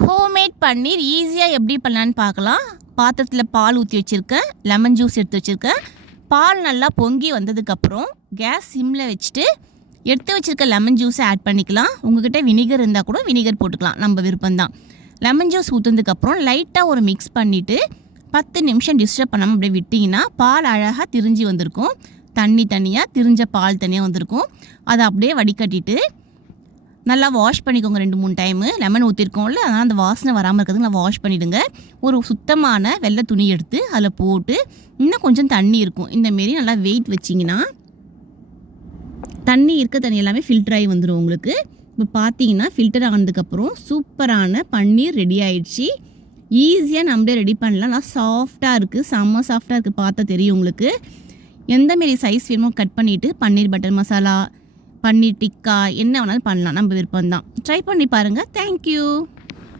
Homemade பன்னீர் ஈஸியாக எப்படி பண்ணலான்னு பார்க்கலாம். பாத்திரத்தில் பால் ஊற்றி வச்சுருக்கேன், லெமன் ஜூஸ் எடுத்து வச்சுருக்கேன். பால் நல்லா பொங்கி வந்ததுக்கப்புறம் கேஸ் சிம்மில் வச்சுட்டு எடுத்து வச்சுருக்க லெமன் ஜூஸை ஆட் பண்ணிக்கலாம். உங்கள்கிட்ட வினிகர் இருந்தால் கூட வினிகர் போட்டுக்கலாம், நம்ம விருப்பம்தான். லெமன் ஜூஸ் ஊற்றுனதுக்கப்புறம் லைட்டாக ஒரு மிக்ஸ் பண்ணிவிட்டு 10 நிமிஷம் டிஸ்டர்ப் பண்ணாமல் அப்படியே விட்டிங்கன்னா பால் அழகாக திரிஞ்சு வந்திருக்கும். தண்ணி தனியாக, திரிஞ்ச பால் தனியாக வந்திருக்கும். அதை அப்படியே வடிகட்டிட்டு நல்லா வாஷ் பண்ணிக்கோங்க 2-3 டைமு. லெமன் ஊற்றிருக்கோம்ல, அதனால் அந்த வாசனை வராமல் இருக்கிறதுக்கு நல்லா வாஷ் பண்ணிவிடுங்க. ஒரு சுத்தமான வெள்ளை துணி எடுத்து அதில் போட்டு இன்னும் கொஞ்சம் தண்ணி இருக்கும், இந்தமாரி நல்லா வெயிட் வச்சிங்கன்னா தண்ணி தண்ணி எல்லாமே ஃபில்டர் ஆகி வந்துடும் உங்களுக்கு. இப்போ பார்த்தீங்கன்னா ஃபில்டர் ஆனதுக்கப்புறம் சூப்பரான பன்னீர் ரெடி ஆயிடுச்சு. ஈஸியாக நம்மளே ரெடி பண்ணலாம். நல்லா சாஃப்டாக இருக்குது, செம்ம சாஃப்டாக இருக்குது, பார்த்தா தெரியும் உங்களுக்கு. எந்தமாரி சைஸ் வேணுமோ கட் பண்ணிவிட்டு பன்னீர் பட்டர் மசாலா, பன்னீர் டிக்கா என்ன வேணாலும் பண்ணலாம், நம்ம விருப்பம்தான். ட்ரை பண்ணி பாருங்கள். தேங்க்யூ.